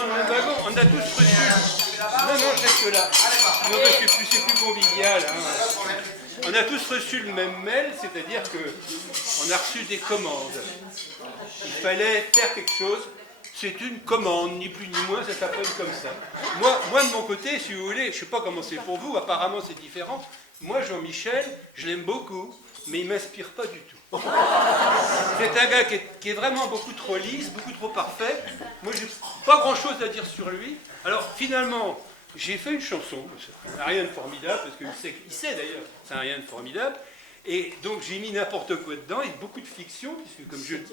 dans le même wagon. On a tous reçu. Non, je reste là. Non, parce que c'est plus convivial. Hein. On a tous reçu le même mail, c'est-à-dire qu'on a reçu des commandes. Il fallait faire quelque chose. C'est une commande, ni plus ni moins, ça s'appelle comme ça. Moi, de mon côté, si vous voulez, je ne sais pas comment c'est pour vous, apparemment c'est différent. Moi, Jean-Michel, je l'aime beaucoup, mais il ne m'inspire pas du tout. C'est un gars qui est vraiment beaucoup trop lisse, beaucoup trop parfait. Moi, j'ai pas grand-chose à dire sur lui. Alors, finalement, j'ai fait une chanson, ça n'a rien de formidable, parce qu'il sait d'ailleurs, ça n'a rien de formidable. Et donc j'ai mis n'importe quoi dedans, et beaucoup de fiction, puisque comme je le dis,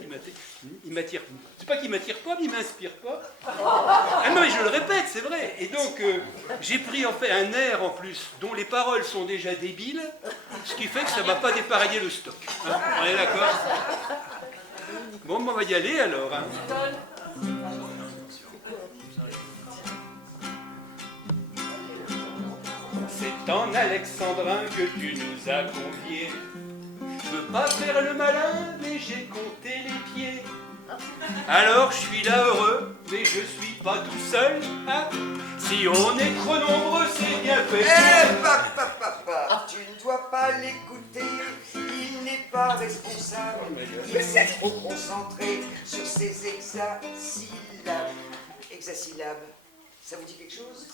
il m'attire. C'est pas qu'il m'attire pas, mais il m'inspire pas. Ah non, mais je le répète, c'est vrai. Et donc j'ai pris en fait un air en plus, dont les paroles sont déjà débiles, ce qui fait que ça ne va pas dépareiller le stock. Hein, on est d'accord? Bon, on va y aller alors. Hein. C'est en alexandrin que tu nous as conviés. Je veux pas faire le malin, mais j'ai compté les pieds. Alors je suis là heureux, mais je suis pas tout seul. Hein. Si on est trop nombreux, c'est bien fait. Papa, tu ne dois pas l'écouter. Il n'est pas responsable. Il s'est trop concentré sur ses hexasyllabes. Hexasyllabes, ça vous dit quelque chose?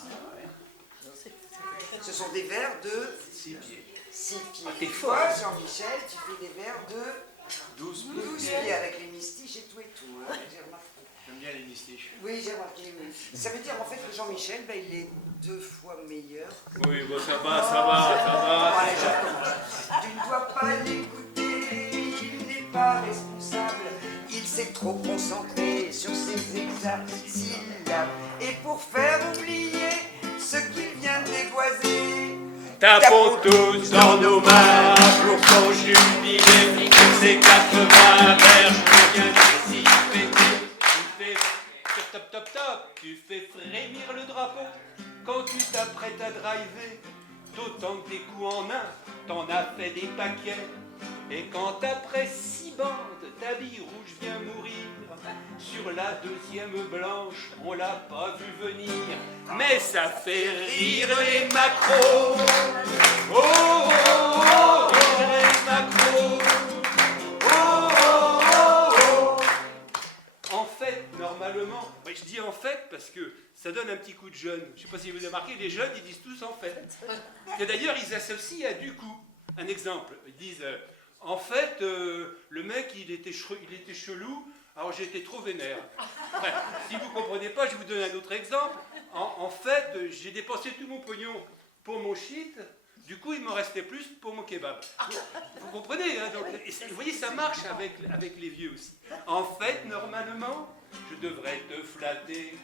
Ce sont des vers de 6 pieds. 6 pieds. T'es Toi, fort. Jean-Michel, tu fais des vers de 12 pieds avec les mystiches et tout et tout. Hein, j'ai remarqué. J'aime bien les mystiches. Oui, j'ai remarqué. Oui. Ça veut dire en fait que Jean-Michel, il est 2 fois meilleur. Oui, bon, ça va. Bon, allez, je recommence. Tu ne dois pas l'écouter, il n'est pas responsable. Il s'est trop concentré sur ses hexasyllabes. Et pour faire oublier ce qu'il vient de dévoiser, Tapons tous dans nos mains pour son jubilé. C'est 80 verges qu'on vient d'ici fêter. Tu fais top, tu fais frémir le drapeau quand tu t'apprêtes à driver. D'autant que tes coups en main, t'en as fait des paquets. Et quand après 6 bandes, ta bille rouge vient mourir, sur la deuxième blanche, on l'a pas vu venir. Mais ça fait rire les macros. Oh, oh, oh, rire les macros. Oh, oh, oh, oh. En fait, normalement, je dis en fait parce que ça donne un petit coup de jeune. Je ne sais pas si vous avez remarqué, les jeunes, ils disent tous en fait. Et d'ailleurs, ils associent à du coup. Un exemple, ils disent... En fait, le mec, il était chelou, alors j'étais trop vénère. Enfin, si vous ne comprenez pas, je vous donne un autre exemple. En fait, j'ai dépensé tout mon pognon pour mon shit, du coup, il m'en restait plus pour mon kebab. Vous comprenez, hein, donc, vous voyez, ça marche avec les vieux aussi. En fait, normalement, je devrais te flatter.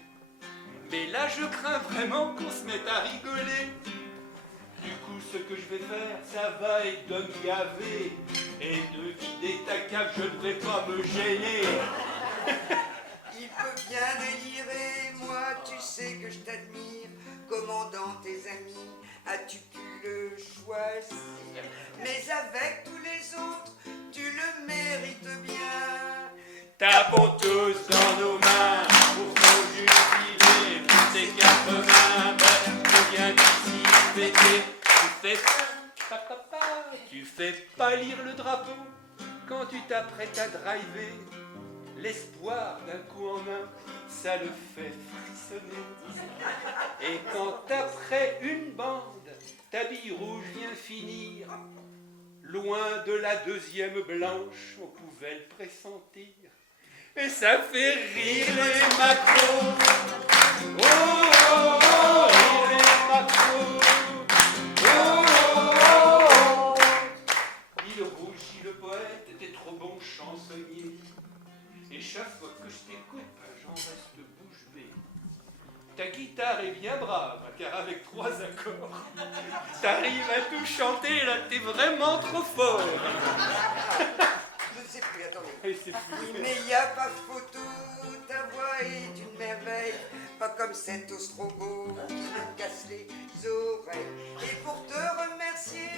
Mais là, je crains vraiment qu'on se mette à rigoler. Du coup, ce que je vais faire, ça va être de me gaver et de vider ta cave, je ne vais pas me gêner. il peut bien délirer. Moi, tu sais que je t'admire. Comment dans tes amis as-tu pu le choisir? Mais avec tous les autres, tu le mérites bien. Tapons tous dans nos mains pour son jubilé. C'est 80 balles, je viens d'ici fêter. Tu fais pâlir le drapeau quand tu t'apprêtes à driver. L'espoir d'un coup en main, ça le fait frissonner. Et quand après une bande, ta bille rouge vient finir, loin de la deuxième blanche, on pouvait le pressentir. Et ça fait rire les macros. Oh, oh, oh, rire les macros. Oh, oh, oh. Il rougit le poète, t'es trop bon chansonnier. Et chaque fois que je t'écoute, j'en reste bouche bée. Ta guitare est bien brave, car avec 3 accords, t'arrives à tout chanter, là t'es vraiment trop fort. Je ne sais plus, attendez. Et c'est plus... Oui, mais il n'y a pas photo, ta voix est une merveille, pas comme cet ostrogoth qui me casse les oreilles. Et pour te remercier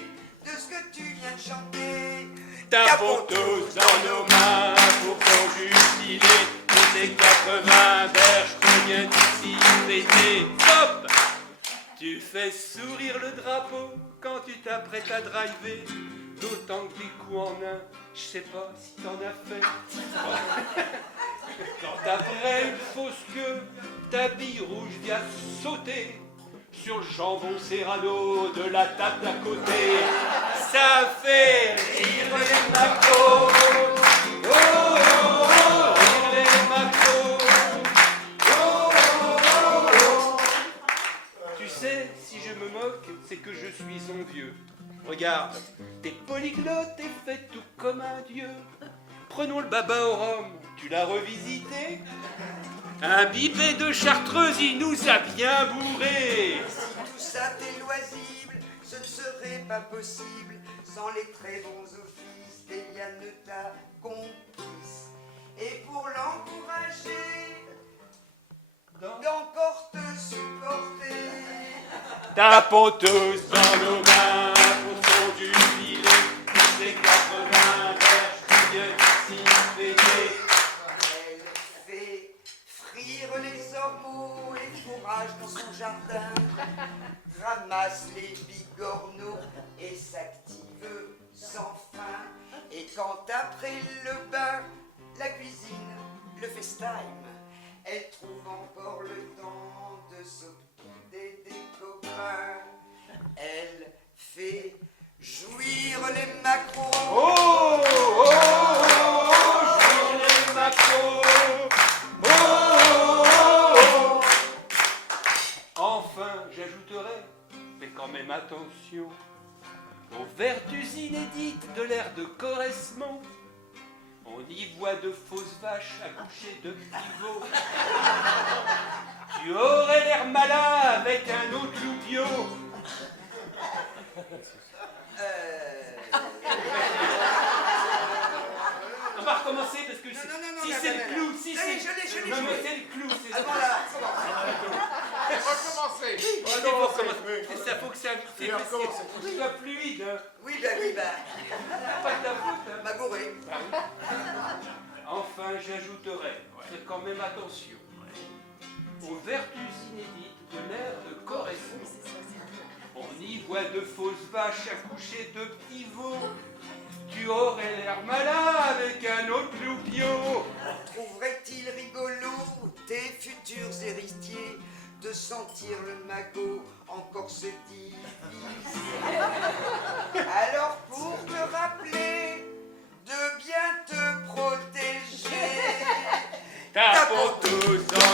de ce que tu viens de chanter, tapons tous dans nos mains pour ton jubilé. Et tes 80 verges viens d'ici fêter. Hop! Tu fais sourire le drapeau quand tu t'apprêtes à driver. D'autant que des coups en un, je sais pas si t'en as fait. Quand après une fausse queue, ta bille rouge vient sauter sur le jambon serrano de la table d'à côté. Ça fait rire les macros. Oh, oh, oh, rire les macros. Oh, oh, oh, oh. Tu sais, si je me moque, c'est que je suis envieux. Regarde, t'es polyglotte et fait tout comme un dieu. Prenons le baba au rhum, tu l'as revisité? Un bibet de Chartreuse, il nous a bien bourré. Si tout ça t'est loisible, ce ne serait pas possible sans les très bons offices d'Eliane ta complice. Et pour l'encourager, d'encore te supporter. Tapons tous dans nos mains au son du filet. C'est 80 verges qui viennent ici fêter. Elle fait frire les ormeaux et fourrage dans son jardin, ramasse les bigorneaux et s'active sans fin. Et quand après le bain, la cuisine, le FaceTime, elle trouve encore le temps de s'occuper des copains. Elle fait jouir les macros. Oh, oh, oh, oh, jouir les macros. Oh, oh, oh. Enfin, j'ajouterai, mais quand même attention, aux vertus inédites de l'ère de Correspond. On y voit de fausses vaches accoucher de petits veaux. Tu aurais l'air malin avec un autre loupio. On va recommencer parce que si c'est le clou, si c'est je l'ai non mais c'est le clou, c'est Ah voilà, Recommencer. ça faut que ça soit fluide. Hein. oui, bah, Pas de ta faute. Hein. m'a bourré. Enfin, j'ajouterai, faites quand même attention aux vertus inédites de l'ère de Correspond. On y voit de fausses vaches accoucher de petits veaux. Tu aurais l'air malin avec un autre loupio. Trouverait-il rigolo tes futurs héritiers de sentir le magot encore se diviser? Alors pour te rappeler de bien te protéger, Tapons tous dans